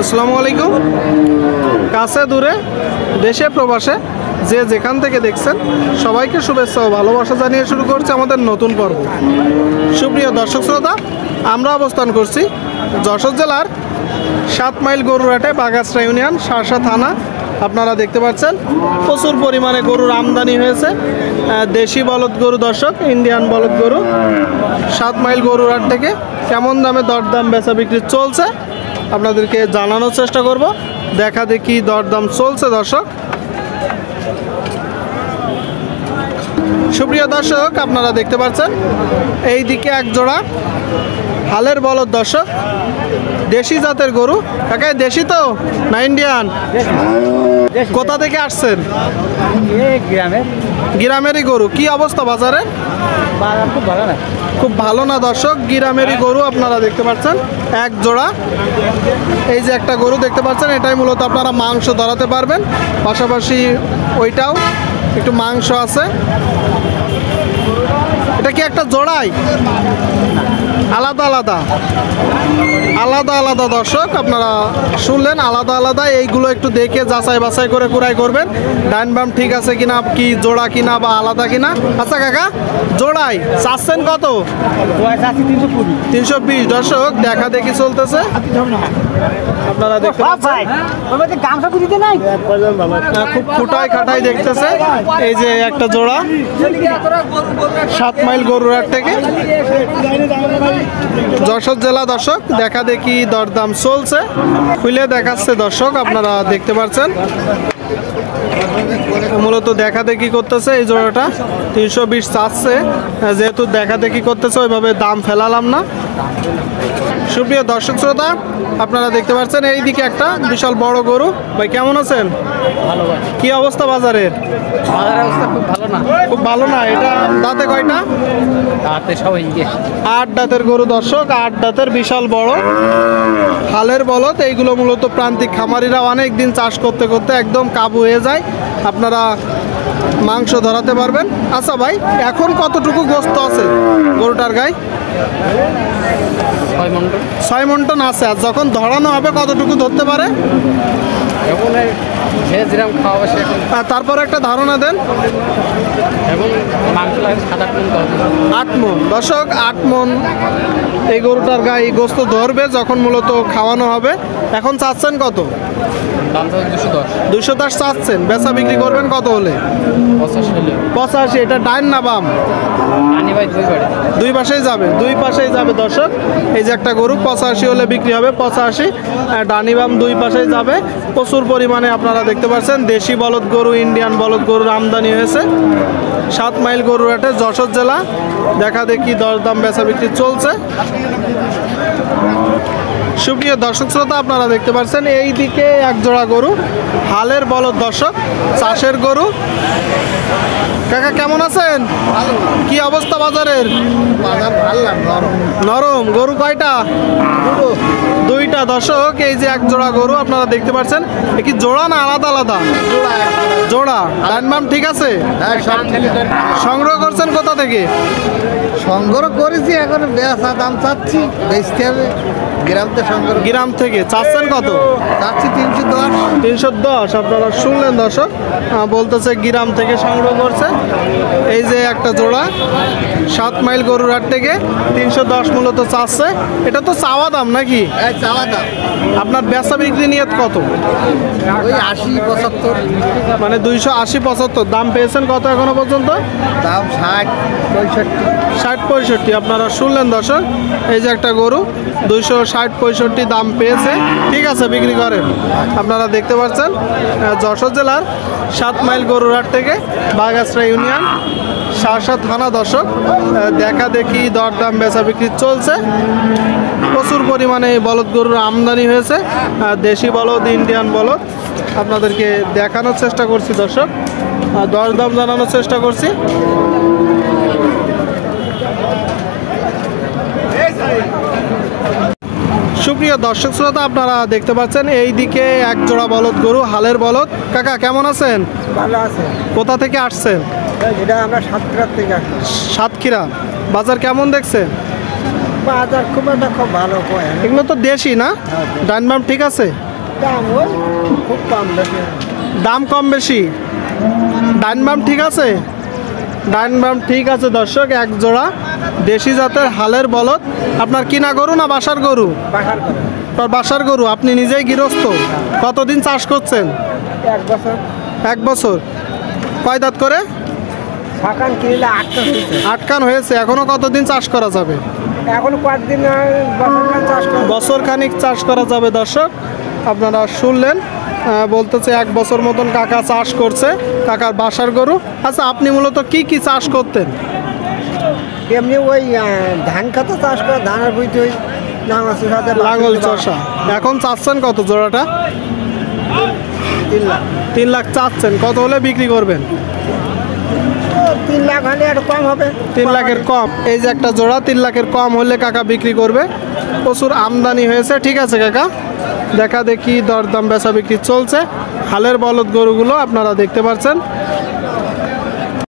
আসসালামু আলাইকুম। কাছে দূরে দেশে প্রবাসে যে যেখান থেকে দেখছেন সবাইকে শুভেচ্ছা ও ভালোবাসা জানিয়ে শুরু করছে আমাদের নতুন পর্ব। সুপ্রিয় দর্শক শ্রোতা, আমরা অবস্থান করছি যশোর জেলার 7 মাইল গরুরহাটে, বাগাসরা ইউনিয়ন, শার্শা থানা। আপনারা দেখতে পাচ্ছেন প্রচুর পরিমাণে গরুর আমদানি হয়েছে। দেশি বলদ গরু দর্শক, ইন্ডিয়ান বলদ গরু 7 মাইল গরুরহাট থেকে কেমন দামে দরদাম বেচা বিক্রি চলছে আপনাদেরকে জানানোর চেষ্টা করব। দেখা দেখি দরদাম চলছে দর্শক। সুপ্রিয় দর্শক, আপনারা দেখতে পাচ্ছেন এই দিকে এক জোড়া হালের বলদ দর্শক, দেশি জাতের গরু। কাকা দেশি তো না ইন্ডিয়ান? কোথা থেকে আসছেন? গ্রামেরই গরু। কি অবস্থা বাজারে? খুব ভালো না দর্শক, গ্রামেরই গরু আপনারা দেখতে পাচ্ছেন এক জোড়া। এই যে একটা গরু দেখতে পাচ্ছেন, এটাই মূলত আপনারা মাংস ধরাতে পারবেন। পাশাপাশি ওইটাও একটু মাংস আছে। এটা কি একটা জোড়াই? আলাদা আলাদা আলাদা আলাদা দর্শক, আপনারা শুনলেন, আলাদা আলাদা। এইগুলো একটু দেখে যাচাই বাছাই করে কুড়াই করবেন, ডাইন বাম ঠিক আছে কিনা, কি জোড়া কিনা বা আলাদা কিনা। আচ্ছা কাকা, জোড়াই চাচ্ছেন কত? 320 দর্শক, দেখা দেখি চলতেছে। আপনারা দেখতে পাচ্ছেন খুব খুঁটায় খাটাই দেখতেছে। এই যে একটা জোড়া 7 মাইল গরুরহাট থেকে যশোর জেলা দর্শক, দেখা দেখি দরদাম চলছে। খুলে দেখাচ্ছে দর্শক, আপনারা দেখতে পাচ্ছেন। মূলত দেখা দেখি করতেছে। এই জোড়াটা 320 চাচ্ছে, যেহেতু দেখা দেখি করতেছে ওইভাবে দাম ফেলালাম না। সুপ্রিয় দর্শক শ্রোতা, আপনারা দেখতে পাচ্ছেন এইদিকে একটা বিশাল বড় গরু। ভাই কেমন আছেন? কি অবস্থা বাজারের? অবস্থা খুব ভালো না। খুব ভালো না। এটা দাঁতে কয়টা? দাঁতে সবাই 8 দাঁতের গরু দর্শক, 8 দাঁতের বিশাল বড় হালের বলদ। এইগুলো মূলত প্রান্তিক খামারিরা অনেক দিন চাষ করতে করতে একদম কাবু হয়ে যায়, আপনারা মাংস ধরাতে পারবেন। আচ্ছা ভাই, এখন কতটুকু গোস্ত আছে গরুটার গায়ে? 6 মণ টন আছে। আর যখন ধরানো হবে কতটুকু ধরতে পারে? তারপর একটা ধারণা দেন। 8 মণ দর্শক, 8 মণ এই গরুটার গায়ে গোস্ত ধরবে যখন মূলত খাওয়ানো হবে। এখন চাচ্ছেন কত? 210 চাচ্ছেন। বেচা বিক্রি করবেন কত হলে? 85। এটা ডাইন না বাম? দুই পাশেই যাবে, দুই পাশেই যাবে দর্শক। এই যে একটা গরু 85 হলে বিক্রি হবে। 85 ডানি বাম দুই পাশেই যাবে। প্রচুর পরিমাণে আপনারা দেখতে পাচ্ছেন দেশি বলদ গরু, ইন্ডিয়ান বলদ গরুর আমদানি হয়েছে 7 মাইল গরুরহাটে, যশোর জেলা। দেখা দেখি দরদাম বেচা বিক্রি চলছে। সুপ্রিয় দর্শক শ্রোতা, আপনারা দেখতে পাচ্ছেন এই দিকে এক জোড়া গরু হালের বলদ দর্শক, চাষের গরু। কাকা কেমন আছেন? কি অবস্থা বাজারের? নরম। গরু কয়টা? দুইটা দর্শক। এই যে এক জোড়া গরু আপনারা দেখতে পাচ্ছেন। কি জোড়া না আলাদা আলাদা? জোড়া। ডান বাম ঠিক আছে? সংগ্রহ করছেন কোথা থেকে? সংগ্রহ করেছি, এখন বেচা দাম চাচ্ছি, বেচতে হবে। গ্রাম থেকে। চাচ্ছেন কত? চাচ্ছি 310। আপনারা শুনলেন দর্শক, বলতেছে গ্রাম থেকে সংগ্রহ করছে। এই যে একটা জোড়া 7 মাইল গরুরহাট থেকে 310 মূলত চাচ্ছে। এটা তো চাওয়া দাম নাকি? চাওয়া দাম। আপনার বেচা বিক্রি নিয়ত কত? ওই 80-75। মানে 280-75। দাম পেয়েছেন কত এখনো পর্যন্ত? দাম 60-65। আপনারা শুনলেন দর্শক, এই যে একটা গরু 260-65 দাম পেয়েছে। ঠিক আছে, বিক্রি করেন। আপনারা দেখতে পাচ্ছেন যশোর জেলার 7 মাইল গরুরহাট থেকে বাগাসরা ইউনিয়ন, শার্শা থানা দর্শক। দেখা দেখি দরদাম বেচা বিক্রি চলছে। প্রচুর পরিমাণে বলদ গরুর আমদানি হয়েছে, দেশি বলদ, ইন্ডিয়ান বলদ। আপনাদেরকে দেখানোর চেষ্টা করছি দর্শক, দরদাম জানানোর চেষ্টা করছি। সুপ্রিয় দর্শক শ্রোতা, আপনারা দেখতে পাচ্ছেন এই দিকে এক জোড়া বলদ গরু হালের বলদ। কাকা কেমন আছেন? ভালো আছে। কোথা থেকে আসছেন? এটা আমরা সাতক্ষীরা থেকে। সাতক্ষীরা। বাজার কেমন দেখছেন? বাজার খুব একটা খুব ভালো কয় না। এগুলো তো দেশি না? ডান বাম ঠিক আছে? দাম ওই খুব কম বেশি। দাম কম বেশি। ডান বাম ঠিক আছে? ডান বাম ঠিক আছে দর্শক, এক জোড়া দেশি জাতের হালের বলদ। আপনার কিনা গরু না বাসার গরু? বাসার করে আপনার বাসার গরু। আপনি নিজেই গৃহস্থ? কতদিন চাষ করছেন? 1 বছর। 1 বছর। কয় দাঁত করে? ছাকান কিনলে 8টা হয়েছে। 8 কান হয়েছে। এখনো কতদিন চাষ করা যাবে? এখন কয়েকদিন বছর চাষ করে। বছর খানিক চাষ করা যাবে দর্শক। আপনারা শুনলেন, বলতেছে 1 বছর মতন কাকা চাষ করছে, কাকার বাসার গরু। আচ্ছা, আপনি মূলত কি কি চাষ করতেন? এমনি ওই ধান খাতা চাষ করে, ধানের বইতে ওই লাঙলের সাথে লাঙ্গল চষা। এখন চাচ্ছেন কত জোড়াটা? 3 লাখ। 3 লাখ চাচ্ছেন। কত হলে বিক্রি করবেন? 3 লাখ হলে একটু কম হবে। 3 লাখের কম। এই যে একটা জোড়া 3 লাখের কম হলে কাকা বিক্রি করবে। প্রচুর আমদানি হয়েছে। ঠিক আছে কাকা, দেখা দেখি দরদাম বেচা বিক্রি চলছে। হালের বলদ গরুগুলো আপনারা দেখতে পাচ্ছেন।